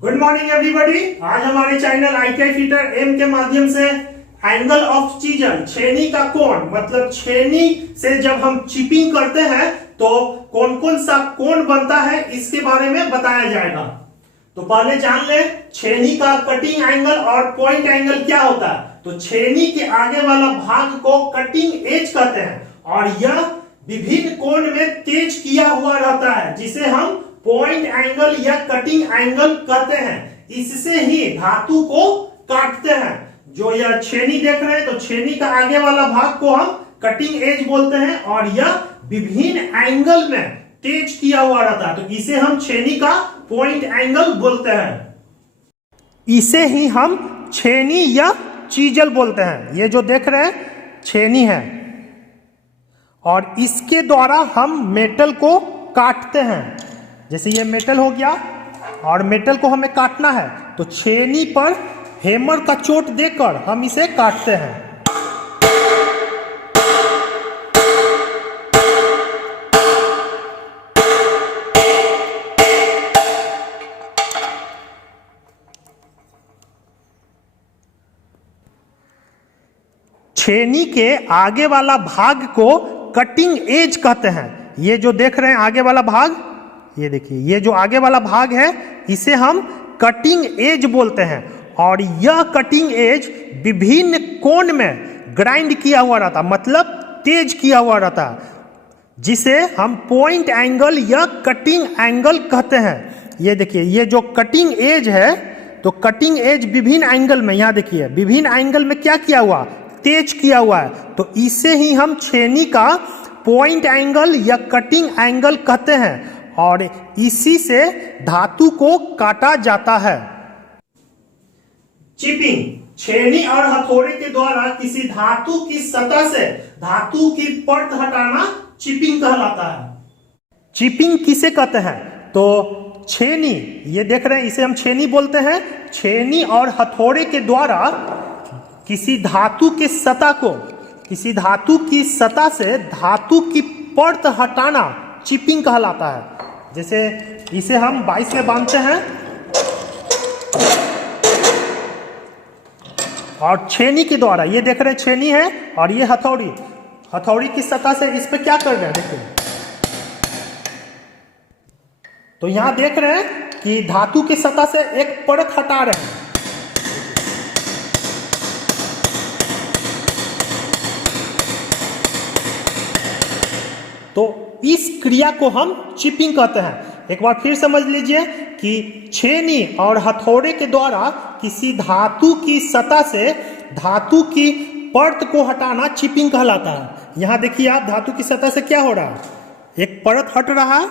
Good morning everybody. आज हमारे channel ITI fitter M के माध्यम से एंगल ऑफ चीजल, छेनी का कोण, मतलब छेनी से जब हम चिपिंग करते हैं तो कौन कौन सा कोण बनता है इसके बारे में बताया जाएगा। तो पहले जान ले छेनी का कटिंग एंगल और पॉइंट एंगल क्या होता है। तो छेनी के आगे वाला भाग को कटिंग एज कहते हैं और यह विभिन्न कोण में तेज किया हुआ रहता है जिसे हम पॉइंट एंगल या कटिंग एंगल कहते हैं। इससे ही धातु को काटते हैं। जो यह छेनी देख रहे हैं तो छेनी का आगे वाला भाग को हम कटिंग एज बोलते हैं और यह विभिन्न एंगल में तेज किया हुआ रहता है, तो इसे हम छेनी का पॉइंट एंगल बोलते हैं। इसे ही हम छेनी या चीजल बोलते हैं। ये जो देख रहे हैं छेनी है और इसके द्वारा हम मेटल को काटते हैं। जैसे ये मेटल हो गया और मेटल को हमें काटना है तो छेनी पर हैमर का चोट देकर हम इसे काटते हैं। छेनी के आगे वाला भाग को कटिंग एज कहते हैं। ये जो देख रहे हैं आगे वाला भाग, ये देखिए, ये जो आगे वाला भाग है इसे हम कटिंग एज बोलते हैं और यह कटिंग एज विभिन्न कोण में ग्राइंड किया हुआ रहता, मतलब तेज किया हुआ रहता, जिसे हम पॉइंट एंगल या कटिंग एंगल कहते हैं। ये देखिए, ये जो कटिंग एज है तो कटिंग एज विभिन्न एंगल में, यहां देखिए विभिन्न एंगल में क्या किया हुआ, तेज किया हुआ है, तो इसे ही हम छेनी का पॉइंट एंगल या कटिंग एंगल कहते हैं और इसी से धातु को काटा जाता है। चिपिंग, छेनी और हथौड़े के द्वारा किसी धातु की सतह से धातु की परत हटाना चिपिंग कहलाता है। चिपिंग किसे कहते हैं तो छेनी, ये देख रहे हैं इसे हम छेनी बोलते हैं। छेनी और हथौड़े के द्वारा किसी धातु के सतह को, किसी धातु की सतह से धातु की परत हटाना चिपिंग कहलाता है। जैसे इसे हम 22 में बांधते हैं और छेनी के द्वारा, ये देख रहे हैं छेनी है और ये हथौड़ी, हथौड़ी की सतह से इस पे क्या कर रहे हैं देखिए। तो यहां देख रहे हैं कि धातु की सतह से एक परत हटा रहे हैं। तो इस क्रिया को हम चिपिंग कहते हैं। एक बार फिर समझ लीजिए कि छेनी और हथौड़े के द्वारा किसी धातु की सतह से धातु की परत को हटाना चिपिंग कहलाता है। यहां देखिए आप, धातु की सतह से क्या हो रहा है, एक परत हट रहा है,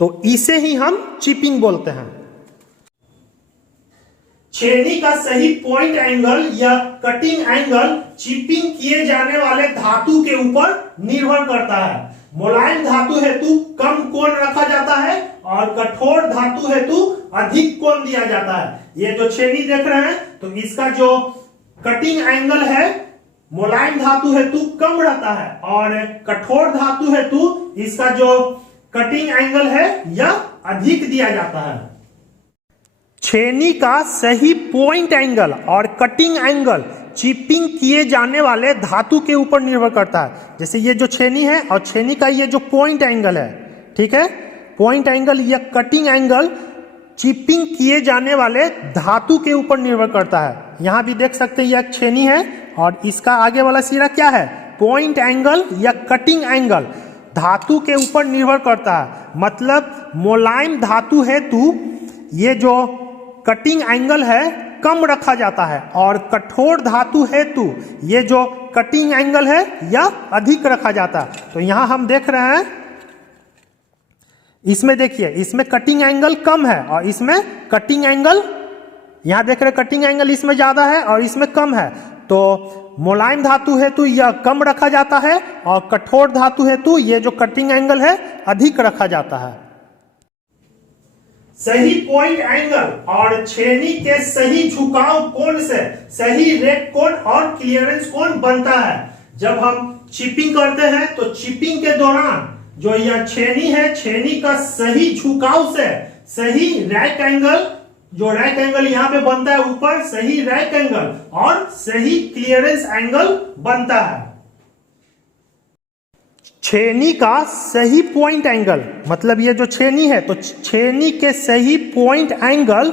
तो इसे ही हम चिपिंग बोलते हैं। छेनी का सही पॉइंट एंगल या कटिंग एंगल चिपिंग किए जाने वाले धातु के ऊपर निर्भर करता है। मुलायम धातु हेतु कम कोण रखा जाता है और कठोर धातु हेतु अधिक कोण दिया जाता है। ये जो छेनी देख रहे हैं तो इसका जो कटिंग एंगल है मुलायम धातु हेतु कम रहता है और कठोर धातु हेतु इसका जो कटिंग एंगल है यह अधिक दिया जाता है। छेनी का सही पॉइंट एंगल और कटिंग एंगल चिपिंग किए जाने वाले धातु के ऊपर निर्भर करता है। जैसे ये जो छेनी है और छेनी का ये जो पॉइंट एंगल है, ठीक है, पॉइंट एंगल या कटिंग एंगल चिपिंग किए जाने वाले धातु के ऊपर निर्भर करता है। यहां भी देख सकते हैं यह एक छेनी है और इसका आगे वाला सिरा क्या है, पॉइंट एंगल या कटिंग एंगल धातु के ऊपर निर्भर करता है। मतलब मुलायम धातु हेतु ये जो कटिंग एंगल है कम रखा जाता है और कठोर धातु हेतु ये जो कटिंग एंगल है यह अधिक रखा जाता है। तो यहां हम देख रहे हैं, इसमें देखिए, इसमें कटिंग एंगल कम है और इसमें कटिंग एंगल, यहां देख रहे हैं कटिंग एंगल इसमें ज्यादा है और इसमें कम है। तो मुलायम धातु हेतु यह कम रखा जाता है और कठोर धातु हेतु ये जो कटिंग एंगल है अधिक रखा जाता है। सही पॉइंट एंगल और छेनी के सही झुकाव कोण से सही रेट कोण और क्लियरेंस कोण बनता है। जब हम चिपिंग करते हैं तो चिपिंग के दौरान जो यह छेनी है, छेनी का सही झुकाव से सही राइट एंगल, जो राइट एंगल यहां पे बनता है ऊपर, सही राइट एंगल और सही क्लियरेंस एंगल बनता है। छेनी का सही पॉइंट एंगल, मतलब ये जो छेनी है तो छेनी के सही पॉइंट एंगल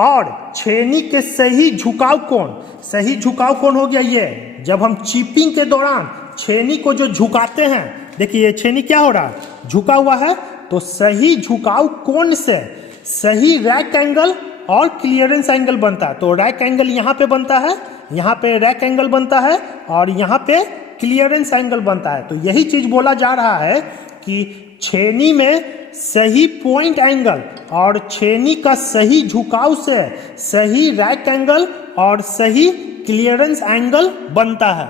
और छेनी के सही झुकाव कोण, सही झुकाव कोण हो गया ये, जब हम चिपिंग के दौरान छेनी को जो झुकाते हैं, देखिए ये छेनी क्या हो रहा है, झुका हुआ है, तो सही झुकाव कोण से सही रैक एंगल और क्लियरेंस एंगल बनता है। तो रैक एंगल यहाँ पे बनता है, यहाँ पे रैक एंगल बनता है और यहाँ पे क्लियरेंस एंगल बनता है। तो यही चीज बोला जा रहा है कि छेनी में सही पॉइंट एंगल और छेनी का सही झुकाव से सही रैक एंगल और सही क्लियरेंस एंगल बनता है।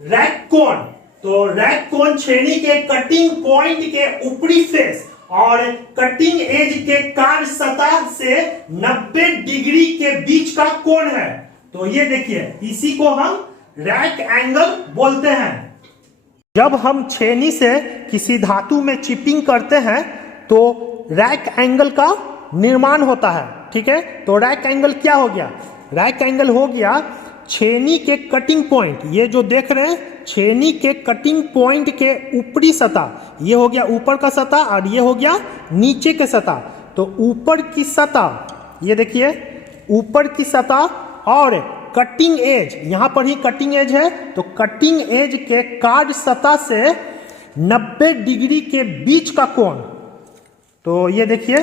रैक कोण, तो रैक कोण छेनी के कटिंग पॉइंट के ऊपरी फेस और कटिंग एज के कार्य सतह से 90 डिग्री के बीच का कोण है। तो ये देखिए, इसी को हम रैक एंगल बोलते हैं। जब हम छेनी से किसी धातु में चिपिंग करते हैं तो रैक एंगल का निर्माण होता है, ठीक है। तो रैक एंगल क्या हो गया, रैक एंगल हो गया छेनी के कटिंग पॉइंट, ये जो देख रहे हैं छेनी के कटिंग पॉइंट के ऊपरी सतह, ये हो गया ऊपर का सतह और ये हो गया नीचे के सतह। तो ऊपर की सतह, ये देखिए ऊपर की सतह और कटिंग एज, यहां पर ही कटिंग एज है, तो कटिंग एज के कार्य सतह से 90 डिग्री के बीच का कोण। तो ये देखिए,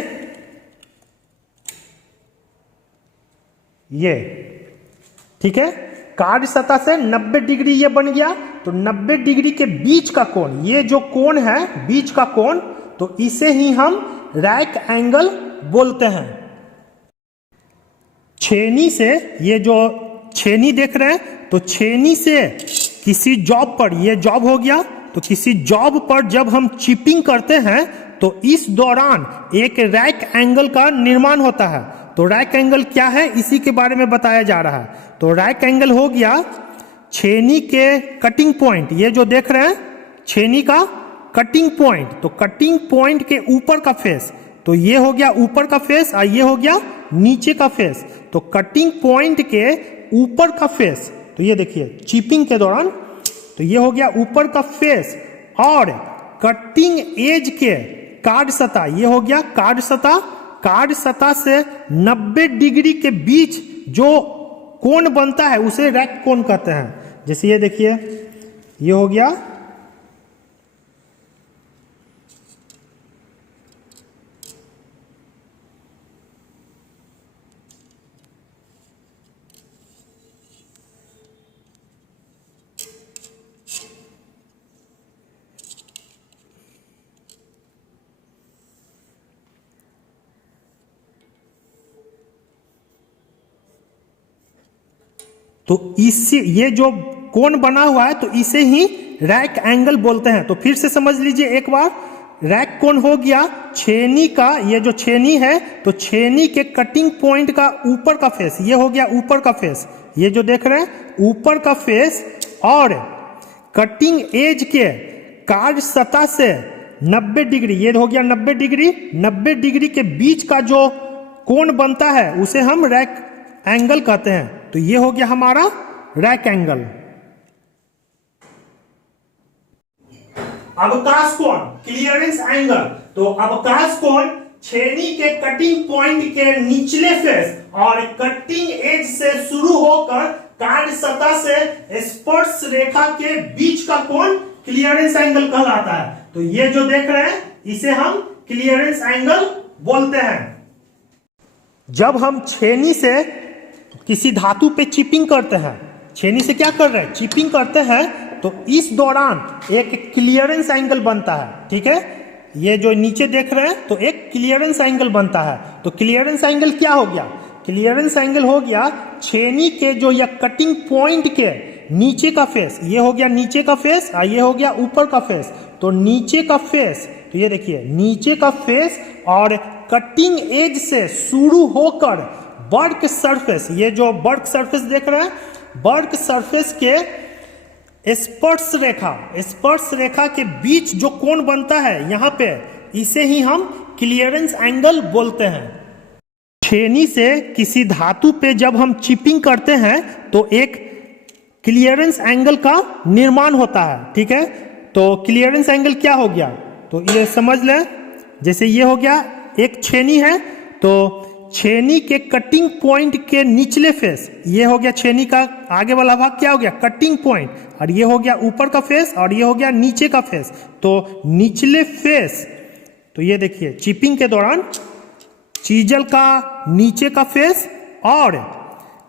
ये ठीक है, कार्य सतह से 90 डिग्री ये बन गया। तो 90 डिग्री के बीच का कोण, ये जो कोण है बीच का कोण, तो इसे ही हम रैक एंगल बोलते हैं। छेनी से, ये जो छेनी देख रहे हैं, तो छेनी से किसी जॉब पर, ये जॉब हो गया, तो किसी जॉब पर जब हम चिपिंग करते हैं तो इस दौरान एक रैक एंगल का निर्माण होता है। तो रैक एंगल क्या है, इसी के बारे में बताया जा रहा है। तो रैक एंगल हो गया छेनी के कटिंग पॉइंट, ये जो देख रहे हैं छेनी का कटिंग पॉइंट, तो कटिंग पॉइंट के ऊपर का फेस, तो ये हो गया ऊपर का फेस और ये हो गया नीचे का फेस। तो कटिंग पॉइंट के ऊपर का फेस, तो ये देखिए चिपिंग के दौरान, तो ये हो गया ऊपर का फेस और कटिंग एज के कार्य सतह, ये हो गया कार्य सतह, कार्य सतह से 90 डिग्री के बीच जो कोण बनता है उसे रैक कोण कहते हैं। जैसे ये देखिए, ये हो गया तो इससे ये जो कोण बना हुआ है तो इसे ही रैक एंगल बोलते हैं। तो फिर से समझ लीजिए एक बार, रैक कोण हो गया छेनी का, ये जो छेनी है तो छेनी के कटिंग पॉइंट का ऊपर का फेस, ये हो गया ऊपर का फेस, ये जो देख रहे हैं ऊपर का फेस और कटिंग एज के कार्य सतह से 90 डिग्री, ये हो गया 90 डिग्री, 90 डिग्री के बीच का जो कोण बनता है उसे हम रैक एंगल कहते हैं। तो ये हो गया हमारा रैक एंगल। अवकाश कोण, क्लियरेंस एंगल, तो अवकाश कोण छेनी के कटिंग पॉइंट के निचले फेस और कटिंग एज से शुरू होकर कार्य सतह से स्पर्श रेखा के बीच का कोण क्लियरेंस एंगल कहलाता है। तो ये जो देख रहे हैं इसे हम क्लियरेंस एंगल बोलते हैं। जब हम छेनी से किसी धातु पे चिपिंग करते हैं, छेनी से क्या कर रहे हैं, चिपिंग करते हैं, तो इस दौरान एक क्लियरेंस एंगल बनता है, ठीक है। ये जो नीचे देख रहे हैं तो एक क्लियरेंस एंगल बनता है। तो क्लियरेंस एंगल क्या हो गया, क्लियरेंस एंगल हो गया छेनी के जो या कटिंग पॉइंट के नीचे का फेस, ये हो गया नीचे का फेस और ये हो गया ऊपर का फेस। तो नीचे का फेस, तो ये देखिए नीचे का फेस और कटिंग एज से शुरू होकर वर्क सरफेस, ये जो वर्क सरफेस देख रहे हैं, वर्क सरफेस के स्पर्श रेखा के बीच जो कोण बनता है यहां पे, इसे ही हम क्लियरेंस एंगल बोलते हैं। छेनी से किसी धातु पे जब हम चिपिंग करते हैं तो एक क्लियरेंस एंगल का निर्माण होता है, ठीक है। तो क्लियरेंस एंगल क्या हो गया, तो ये समझ लें। जैसे ये हो गया एक छेनी है, तो छेनी के कटिंग पॉइंट के निचले फेस, ये हो गया छेनी का आगे वाला भाग, क्या हो गया कटिंग पॉइंट, और ये हो गया ऊपर का फेस, और ये हो गया नीचे का फेस। तो निचले फेस, तो ये देखिए चिपिंग के दौरान चीजल का नीचे का फेस और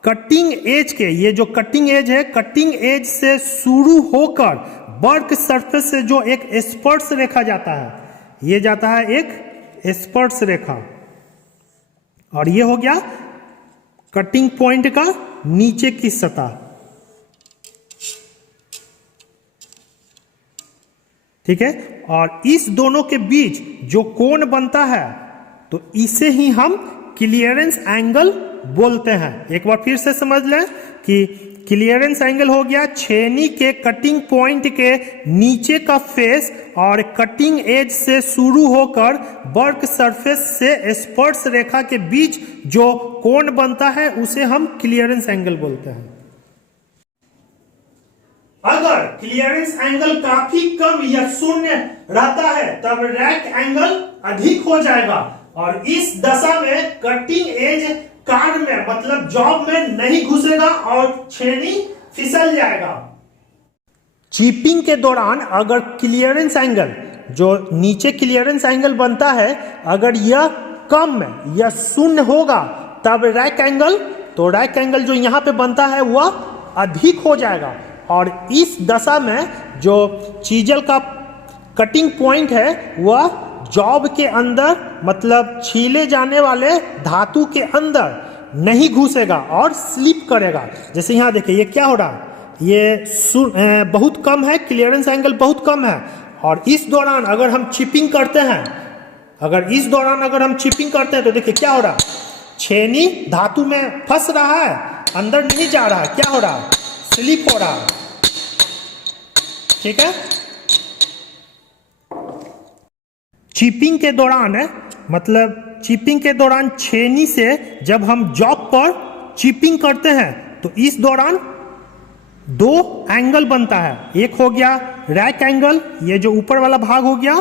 कटिंग एज के, ये जो कटिंग एज है, कटिंग एज से शुरू होकर वर्क सरफेस से जो एक स्पर्श रेखा जाता है, ये जाता है एक स्पर्श रेखा, और ये हो गया कटिंग पॉइंट का नीचे की सतह, ठीक है। और इस दोनों के बीच जो कोण बनता है, तो इसे ही हम क्लियरेंस एंगल बोलते हैं। एक बार फिर से समझ लें कि क्लियरेंस एंगल हो गया छेनी के कटिंग पॉइंट के नीचे का फेस और कटिंग एज से शुरू होकर वर्क सरफेस से स्पर्श रेखा के बीच जो कोण बनता है, उसे हम क्लियरेंस एंगल बोलते हैं। अगर क्लियरेंस एंगल काफी कम या शून्य रहता है तब रैक एंगल अधिक हो जाएगा, और इस दशा में कटिंग एज कार्ड में मतलब जॉब में नहीं घुसेगा और छेनी फिसल जाएगा। चिपिंग के दौरान अगर क्लियरेंस एंगल, जो नीचे क्लियरेंस एंगल बनता है, अगर यह कम या शून्य होगा तब रैक एंगल, तो रैक एंगल जो यहां पे बनता है वह अधिक हो जाएगा, और इस दशा में जो चीजल का कटिंग पॉइंट है वह जॉब के अंदर मतलब छीले जाने वाले धातु के अंदर नहीं घुसेगा और स्लिप करेगा। जैसे यहां देखिए ये क्या हो रहा है, ये बहुत कम है, क्लियरेंस एंगल बहुत कम है, और इस दौरान अगर हम चिपिंग करते हैं, तो देखिए क्या हो रहा है, छेनी धातु में फंस रहा है, अंदर नहीं जा रहा है, क्या हो रहा है, स्लिप हो रहा है, ठीक है। चिपिंग के दौरान चिपिंग के दौरान छेनी से जब हम जॉब पर चिपिंग करते हैं तो इस दौरान दो एंगल बनता है। एक हो गया रैक एंगल, ये जो ऊपर वाला भाग हो गया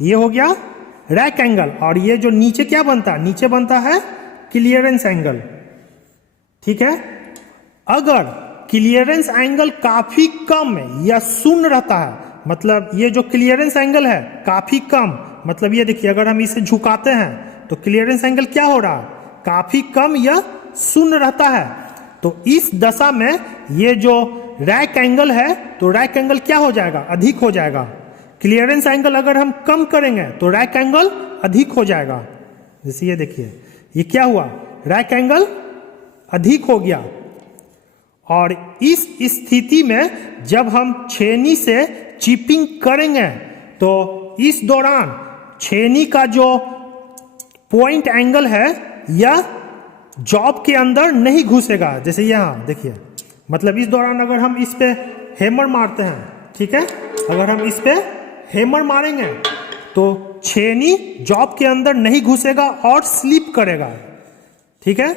ये हो गया रैक एंगल, और ये जो नीचे क्या बनता है, नीचे बनता है क्लियरेंस एंगल, ठीक है। अगर क्लियरेंस एंगल काफी कम या शून्य रहता है, मतलब ये जो क्लियरेंस एंगल है काफी कम, मतलब ये देखिए अगर हम इसे झुकाते हैं तो क्लियरेंस एंगल क्या हो रहा है, काफी कम या शून्य रहता है, तो इस दशा में ये जो रैक एंगल है, तो रैक एंगल क्या हो जाएगा, अधिक हो जाएगा। क्लियरेंस एंगल अगर हम कम करेंगे तो रैक एंगल अधिक हो जाएगा। जैसे ये देखिए ये क्या हुआ, रैक एंगल अधिक हो गया, और इस स्थिति में जब हम छेनी से चिपिंग करेंगे तो इस दौरान छेनी का जो पॉइंट एंगल है यह जॉब के अंदर नहीं घुसेगा। जैसे यहाँ देखिए, मतलब इस दौरान अगर हम इस पे हैमर मारते हैं, ठीक है, अगर हम इस पे हैमर मारेंगे तो छेनी जॉब के अंदर नहीं घुसेगा और स्लिप करेगा, ठीक है।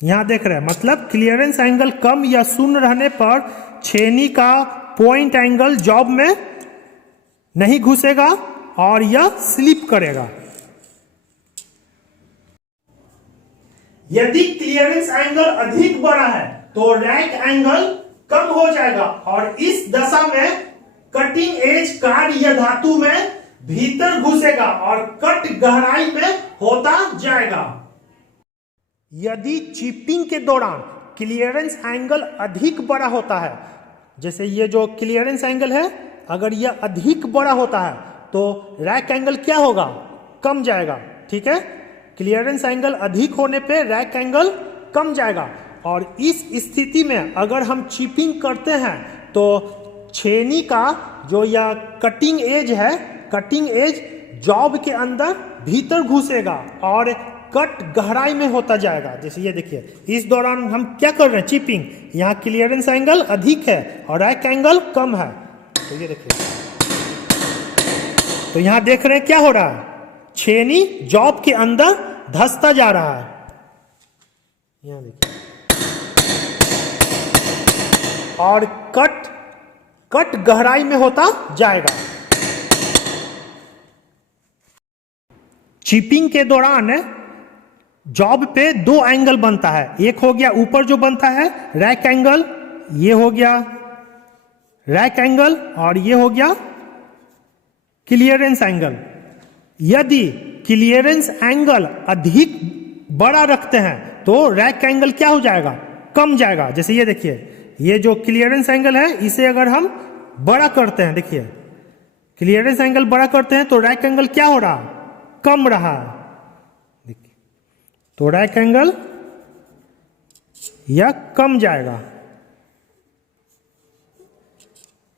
यहां देख रहे हैं, मतलब क्लियरेंस एंगल कम या शून्य रहने पर छेनी का पॉइंट एंगल जॉब में नहीं घुसेगा और यह स्लिप करेगा। यदि क्लियरेंस एंगल अधिक बड़ा है तो रैक एंगल कम हो जाएगा, और इस दशा में कटिंग एज कार्ड या धातु में भीतर घुसेगा और कट गहराई में होता जाएगा। यदि चिपिंग के दौरान क्लियरेंस एंगल अधिक बड़ा होता है, जैसे ये जो क्लियरेंस एंगल है अगर यह अधिक बड़ा होता है तो रैक एंगल क्या होगा, कम जाएगा, ठीक है। क्लियरेंस एंगल अधिक होने पे रैक एंगल कम जाएगा, और इस स्थिति में अगर हम चिपिंग करते हैं तो छेनी का जो यह कटिंग एज है, कटिंग एज जॉब के अंदर भीतर घुसेगा और कट गहराई में होता जाएगा। जैसे ये देखिए, इस दौरान हम क्या कर रहे हैं, चिपिंग। यहाँ क्लियरेंस एंगल अधिक है और रैक एंगल कम है। तो ये देखिए, तो यहाँ देख रहे हैं क्या हो रहा है, छेनी जॉब के अंदर धंसता जा रहा है। यहाँ देखिए, और कट गहराई में होता जाएगा। चिपिंग के दौरान जॉब पे दो एंगल बनता है। एक हो गया ऊपर जो बनता है रैक एंगल, ये हो गया रैक एंगल, और ये हो गया क्लियरेंस एंगल। यदि क्लियरेंस एंगल अधिक बड़ा रखते हैं तो रैक एंगल क्या हो जाएगा, कम जाएगा। जैसे ये देखिए, ये जो क्लियरेंस एंगल है इसे अगर हम बड़ा करते हैं, देखिए क्लियरेंस एंगल बड़ा करते हैं तो रैक एंगल क्या हो रहा, कम रहा। देखिए, तो रैक एंगल यह कम जाएगा।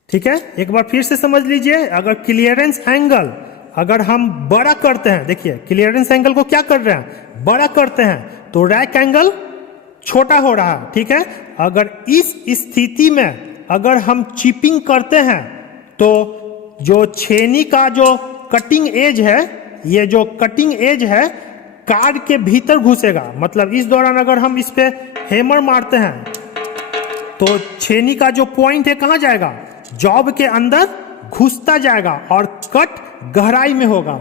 ठीक है, एक बार फिर से समझ लीजिए, अगर क्लियरेंस एंगल अगर हम बड़ा करते हैं, देखिए क्लियरेंस एंगल को क्या कर रहे हैं, बड़ा करते हैं, तो रैक एंगल छोटा हो रहा है। ठीक है, अगर इस स्थिति में अगर हम चिपिंग करते हैं तो जो छेनी का जो कटिंग एज है, ये जो कटिंग एज है कार्ड के भीतर घुसेगा। मतलब इस दौरान अगर हम इस पे हैमर मारते हैं तो छेनी का जो पॉइंट है कहां जाएगा, जॉब के अंदर घुसता जाएगा और कट गहराई में होगा।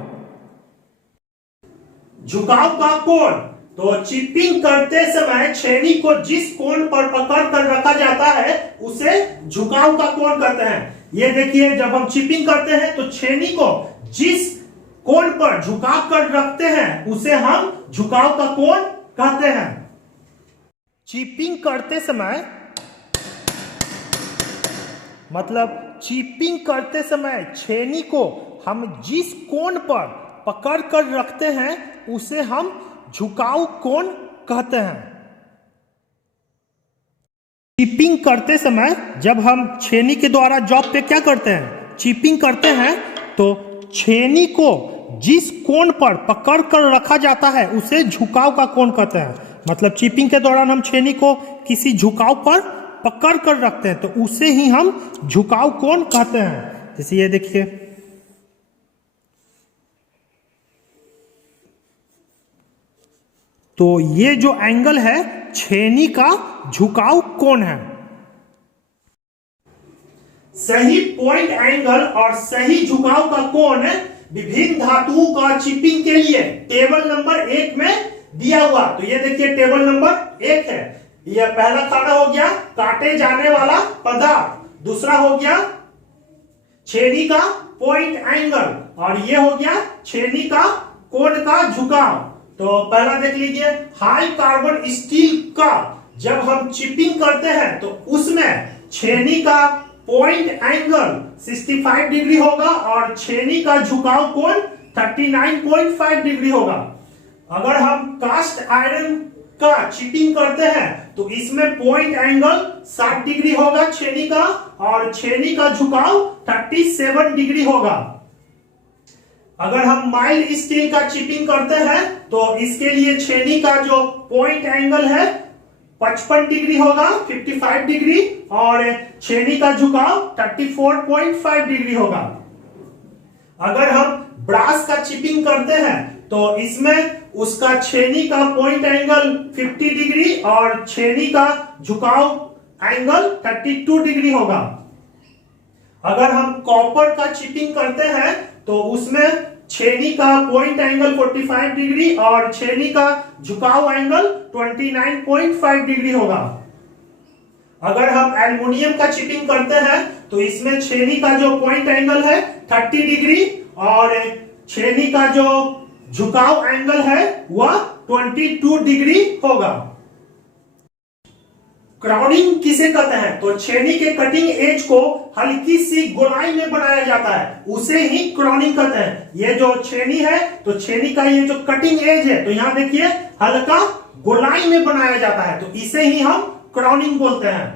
झुकाव का कोण, तो चिपिंग करते समय छेनी को जिस कोण पर पकड़ कर रखा जाता है उसे झुकाव का कोण कहते हैं। ये देखिए, जब हम चिपिंग करते हैं तो छेनी को जिस कोण पर झुका कर रखते हैं उसे हम झुकाव का कोण कहते हैं। चिपिंग करते समय, मतलब चिपिंग करते समय छेनी को हम जिस कोण पर पकड़ कर रखते हैं उसे हम झुकाव कोण कहते हैं। चिपिंग करते समय जब हम छेनी के द्वारा जॉब पे क्या करते हैं, चिपिंग करते हैं, तो छेनी को जिस कोण पर पकड़ कर रखा जाता है उसे झुकाव का कोण कहते हैं। मतलब चिपिंग के दौरान हम छेनी को किसी झुकाव पर पकड़ कर रखते हैं तो उसे ही हम झुकाव कोण कहते हैं। जैसे ये देखिए, तो ये जो एंगल है छेनी का झुकाव कोण है। सही पॉइंट एंगल और सही झुकाव का कोण विभिन्न धातुओं का चिपिंग के लिए टेबल नंबर 1 में दिया हुआ। तो ये देखिए, टेबल नंबर 1 है। यह पहला खाना हो गया काटे जाने वाला पदार्थ, दूसरा हो गया छेनी का पॉइंट एंगल, और ये हो गया छेनी का कोण का झुकाव। तो पहला देख लीजिए, हाई कार्बन स्टील का जब हम चिपिंग करते हैं तो उसमें छेनी का पॉइंट एंगल 65 डिग्री होगा और छेनी का झुकाव कोण 39.5 डिग्री होगा। अगर हम कास्ट आयरन का चिपिंग करते हैं तो इसमें पॉइंट एंगल 60 डिग्री होगा छेनी का, और छेनी का झुकाव 37 डिग्री होगा। अगर हम माइल्ड स्टील का चिपिंग करते हैं तो इसके लिए छेनी का जो पॉइंट एंगल है 55 डिग्री होगा, 55 डिग्री, और छेनी का झुकाव 34.5 डिग्री होगा। अगर हम ब्रास का चिपिंग करते हैं तो इसमें उसका छेनी का पॉइंट एंगल 50 डिग्री और छेनी का झुकाव एंगल 32 डिग्री होगा। अगर हम कॉपर का चिपिंग करते हैं तो उसमें छेनी का पॉइंट एंगल 45 डिग्री और छेनी का झुकाव एंगल 29.5 डिग्री होगा। अगर हम एल्युमिनियम का चिपिंग करते हैं तो इसमें छेनी का जो पॉइंट एंगल है 30 डिग्री और छेनी का जो झुकाव एंगल है वह 22 डिग्री होगा। क्राउनिंग किसे कहते हैं, तो छेनी के कटिंग एज को हल्की सी गोलाई में बनाया जाता है, उसे ही क्राउनिंग कहते हैं। ये जो छेनी है तो छेनी का ये जो कटिंग एज है तो यहां देखिए हल्का गोलाई में बनाया जाता है, तो इसे ही हम क्राउनिंग बोलते हैं।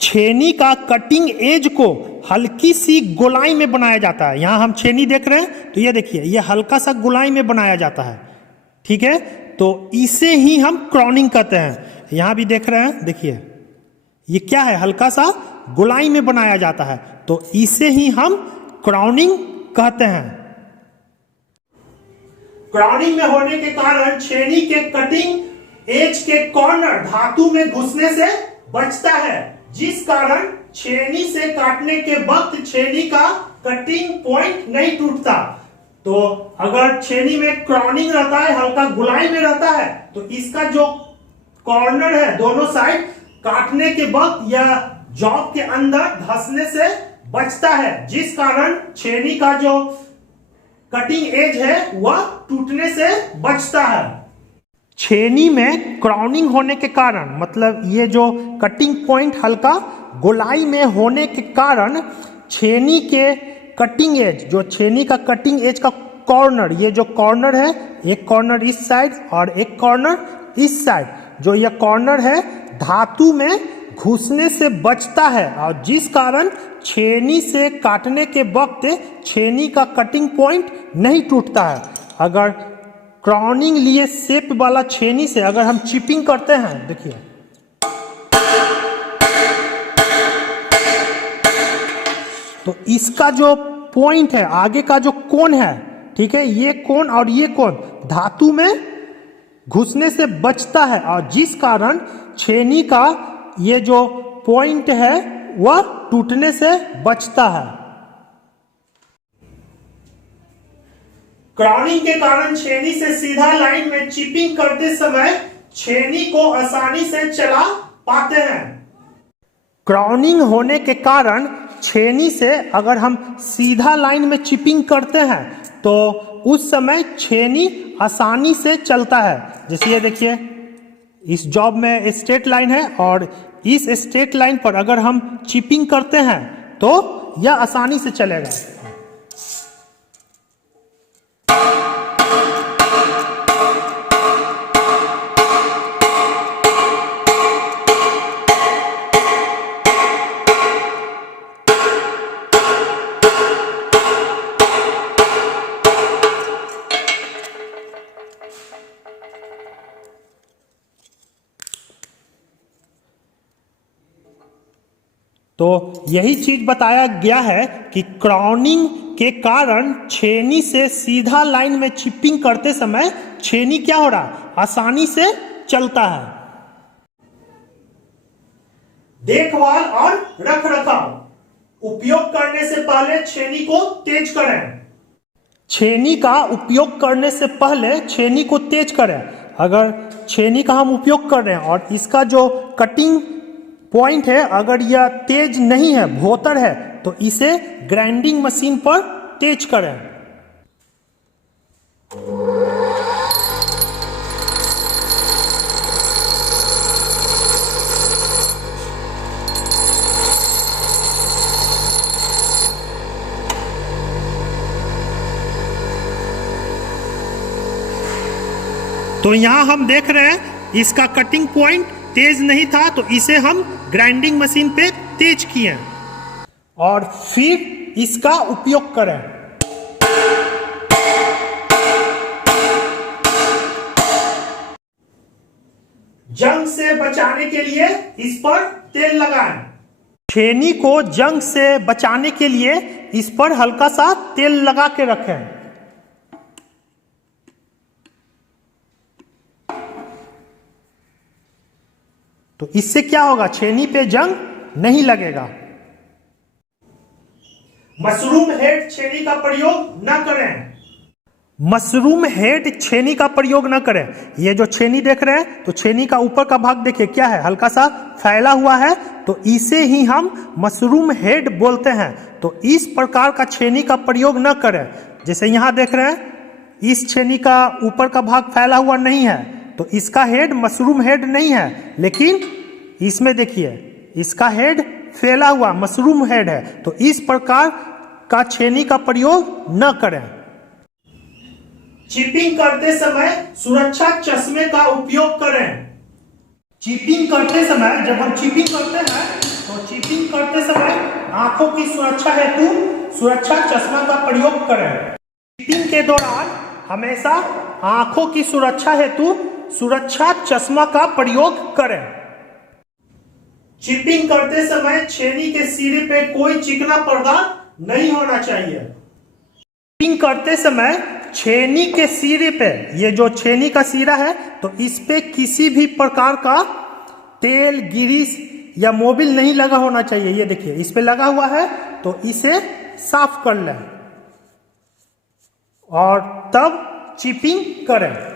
छेनी का कटिंग एज को हल्की सी गोलाई में बनाया जाता है। यहां हम छेनी देख रहे हैं तो ये देखिए, ये हल्का सा गोलाई में बनाया जाता है। ठीक है, तो इसे ही हम क्राउनिंग कहते हैं। यहां भी देख रहे हैं, देखिए ये क्या है, हल्का सा गोलाई में बनाया जाता है, तो इसे ही हम क्राउनिंग कहते हैं। क्राउनिंग में होने के कारण छेनी के कटिंग एज के कॉर्नर धातु में घुसने से बचता है, जिस कारण छेनी से काटने के वक्त छेनी का कटिंग पॉइंट नहीं टूटता। तो अगर छेनी में क्राउनिंग रहता है, हल्का गुलाई में रहता है, तो इसका जो कॉर्नर है दोनों साइड काटने के वक्त या जॉब के अंदर धंसने से बचता है, जिस कारण छेनी का जो कटिंग एज है वह टूटने से बचता है। छेनी में क्राउनिंग होने के कारण, मतलब ये जो कटिंग पॉइंट हल्का गोलाई में होने के कारण छेनी के कटिंग एज, जो छेनी का कटिंग एज का कॉर्नर, ये जो कॉर्नर है, एक कॉर्नर इस साइड और एक कॉर्नर इस साइड, जो ये कॉर्नर है धातु में घुसने से बचता है, और जिस कारण छेनी से काटने के वक्त छेनी का कटिंग पॉइंट नहीं टूटता है। अगर क्राउनिंग लिए शेप वाला छेनी से अगर हम चिपिंग करते हैं, देखिए तो इसका जो पॉइंट है, आगे का जो कोण है, ठीक है, ये कोण और ये कोण धातु में घुसने से बचता है, और जिस कारण छेनी का ये जो पॉइंट है वह टूटने से बचता है। क्राउनिंग के कारण छेनी से सीधा लाइन में चिपिंग करते समय छेनी को आसानी से चला पाते हैं। क्राउनिंग होने के कारण छेनी से अगर हम सीधा लाइन में चिपिंग करते हैं तो उस समय छेनी आसानी से चलता है। जैसे ये देखिए, इस जॉब में स्ट्रेट लाइन है और इस स्ट्रेट लाइन पर अगर हम चिपिंग करते हैं तो यह आसानी से चलेगा। तो यही चीज बताया गया है कि क्राउनिंग के कारण छेनी से सीधा लाइन में चिपिंग करते समय छेनी क्या हो रहा है, आसानी से चलता है। देखभाल और रखरखाव, उपयोग करने से पहले छेनी को तेज करें। छेनी का उपयोग करने से पहले छेनी को तेज करें। अगर छेनी का हम उपयोग कर रहे हैं और इसका जो कटिंग पॉइंट है अगर यह तेज नहीं है, भोतर है, तो इसे ग्राइंडिंग मशीन पर तेज करें। तो यहां हम देख रहे हैं इसका कटिंग पॉइंट तेज नहीं था, तो इसे हम ग्राइंडिंग मशीन पे तेज किए और फिर इसका उपयोग करें। जंग से बचाने के लिए इस पर तेल लगाएं। छेनी को जंग से बचाने के लिए इस पर हल्का सा तेल लगा के रखें। तो इससे क्या होगा, छेनी पे जंग नहीं लगेगा। मशरूम हेड छेनी का प्रयोग न करें। मशरूम हेड छेनी का प्रयोग न करें। ये जो छेनी देख रहे हैं, तो छेनी का ऊपर का भाग देखिए क्या है, हल्का सा फैला हुआ है, तो इसे ही हम मशरूम हेड बोलते हैं। तो इस प्रकार का छेनी का प्रयोग न करें। जैसे यहां देख रहे हैं, इस छेनी का ऊपर का भाग फैला हुआ नहीं है, तो इसका हेड मशरूम हेड नहीं है, लेकिन इसमें देखिए इसका हेड फैला हुआ मशरूम हेड है। तो इस प्रकार का छेनी का प्रयोग न करें। चिपिंग करते समय सुरक्षा चश्मे का उपयोग करें। चिपिंग करते समय, जब हम चिपिंग करते हैं तो चिपिंग करते समय आंखों की सुरक्षा हेतु सुरक्षा चश्मा का प्रयोग करें। चिपिंग के दौरान हमेशा आंखों की सुरक्षा हेतु सुरक्षा चश्मा का प्रयोग करें। चिपिंग करते समय छेनी के सिरे पे कोई चिकना पर्दा नहीं होना चाहिए। चिपिंग करते समय छेनी के सिरे पे, ये जो छेनी का सिरा है, तो इस पे किसी भी प्रकार का तेल, ग्रीस या मोबिल नहीं लगा होना चाहिए। ये देखिए इस पे लगा हुआ है, तो इसे साफ कर लें और तब चिपिंग करें।